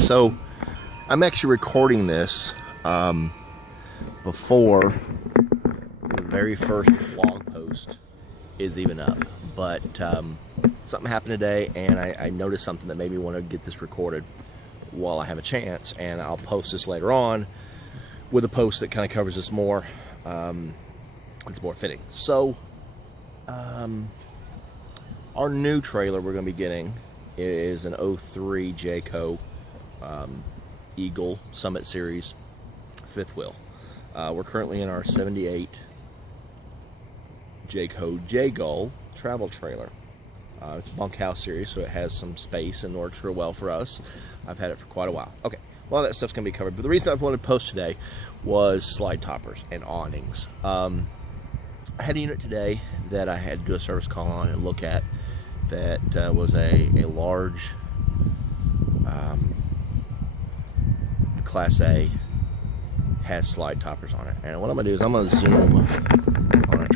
So I'm actually recording this before the very first blog post is even up, but something happened today and I noticed something that made me want to get this recorded while I have a chance, and I'll post this later on with a post that kind of covers this more. It's more fitting. So our new trailer we're going to be getting is an 03 Jayco Eagle Summit Series fifth wheel. We're currently in our 78 Jayco J-Gull travel trailer. It's a bunkhouse series, so it has some space and works real well for us. I've had it for quite a while. Okay, well, that stuff's going to be covered, but the reason I wanted to post today was slide toppers and awnings. I had a unit today that I had to do a service call on and look at that was a large Class A, has slide toppers on it. And what I'm going to do is I'm going to zoom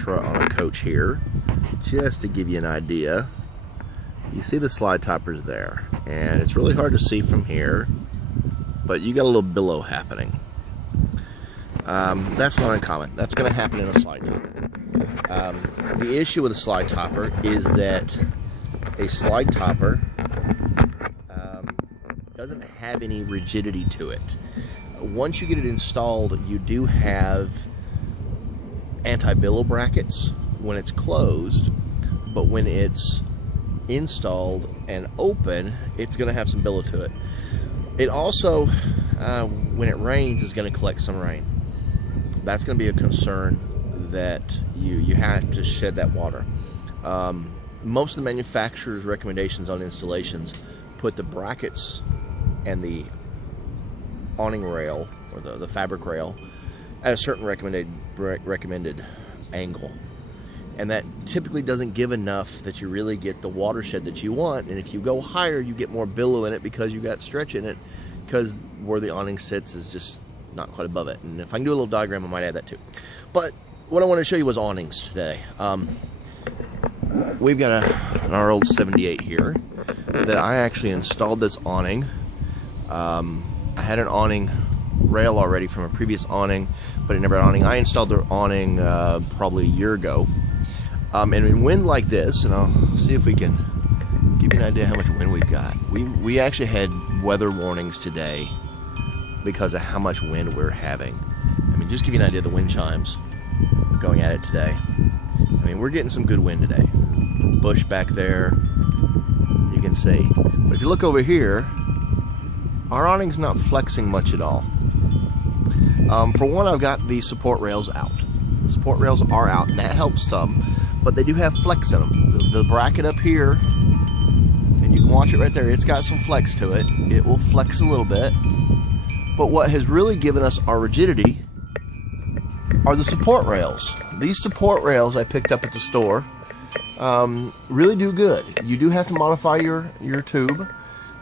on a coach here just to give you an idea. You see the slide toppers there, and it's really hard to see from here, but you got a little billow happening. That's not uncommon. That's going to happen in a slide topper. The issue with a slide topper is that a slide topper doesn't have any rigidity to it. Once you get it installed, you do have anti-billow brackets when it's closed, but when it's installed and open, it's going to have some billow to it. It also, when it rains, is going to collect some rain. That's going to be a concern that you have to shed that water. Most of the manufacturer's recommendations on installations put the brackets and the awning rail, or the fabric rail, at a certain recommended angle. And that typically doesn't give enough that you really get the watershed that you want. And if you go higher, you get more billow in it because you got stretch in it, because where the awning sits is just not quite above it. And if I can do a little diagram, I might add that too. But what I want to show you was awnings today. We've got our old 78 here that I actually installed this awning. I had an awning rail already from a previous awning, but it never had awning. I installed the awning probably a year ago. And in wind like this, and I'll see if we can give you an idea how much wind we've got. We actually had weather warnings today because of how much wind we're having. I mean, just give you an idea of the wind chimes going at it today. I mean, we're getting some good wind today. Bush back there, you can see. But if you look over here, our awning's not flexing much at all. For one, I've got the support rails out. The support rails are out, and that helps some, but they do have flex in them. The bracket up here, and you can watch it right there, it's got some flex to it. It will flex a little bit. But what has really given us our rigidity are the support rails. These support rails I picked up at the store really do good. You do have to modify your tube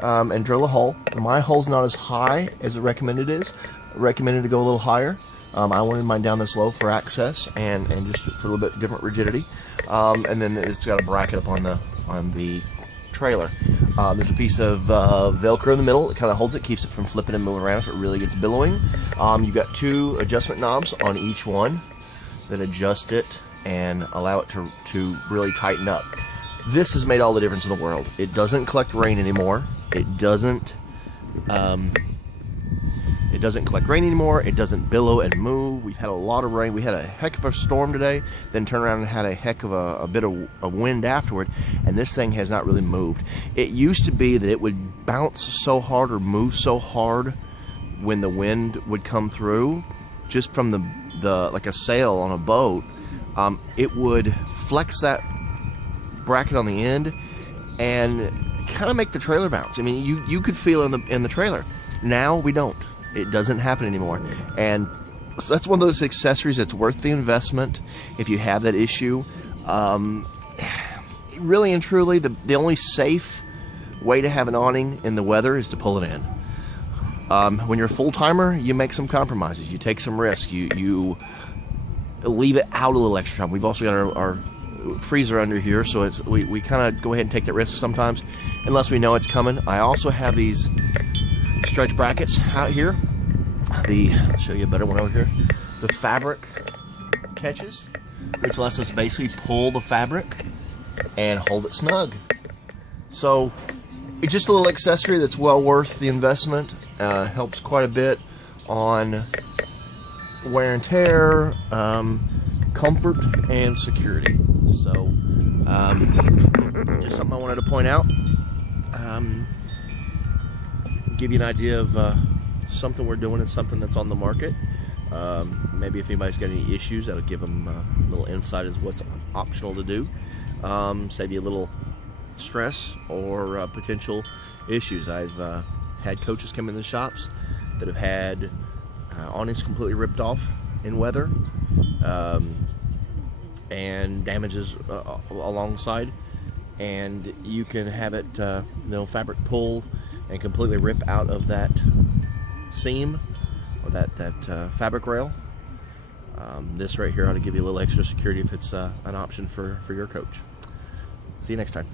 and drill a hole. My hole's not as high as the recommended is. Recommended to go a little higher. I wanted mine down this low for access and just for a little bit different rigidity. And then it's got a bracket up on the trailer. There's a piece of Velcro in the middle. It kind of holds it, keeps it from flipping and moving around if it really gets billowing. You've got two adjustment knobs on each one that adjust it and allow it to really tighten up. This has made all the difference in the world. It doesn't collect rain anymore. It doesn't collect rain anymore. It doesn't billow and move. We've had a lot of rain. We had a heck of a storm today, then turned around and had a heck of a bit of wind afterward, and this thing has not really moved. It used to be that it would bounce so hard or move so hard when the wind would come through, just from the like a sail on a boat. It would flex that bracket on the end and kind of make the trailer bounce. I mean, you could feel it in the trailer. Now we don't. It doesn't happen anymore, and so that's one of those accessories that's worth the investment if you have that issue. Really and truly, the only safe way to have an awning in the weather is to pull it in. When you're a full-timer, you make some compromises. You take some risks. You leave it out a little extra time. We've also got our freezer under here, so we kind of go ahead and take that risk sometimes, unless we know it's coming. I also have these stretch brackets out here. I'll show you a better one over here. The fabric catches, which lets us basically pull the fabric and hold it snug. So it's just a little accessory that's well worth the investment. Helps quite a bit on wear and tear, comfort, and security. So just something I wanted to point out. Give you an idea of something we're doing and something that's on the market. Maybe if anybody's got any issues, that'll give them a little insight as what's optional to do. Save you a little stress or potential issues. I've had coaches come in the shops that have had awnings completely ripped off in weather and damages alongside, and you can have it fabric pull and completely rip out of that seam or that fabric rail. This right here ought to give you a little extra security if it's an option for your coach. See you next time.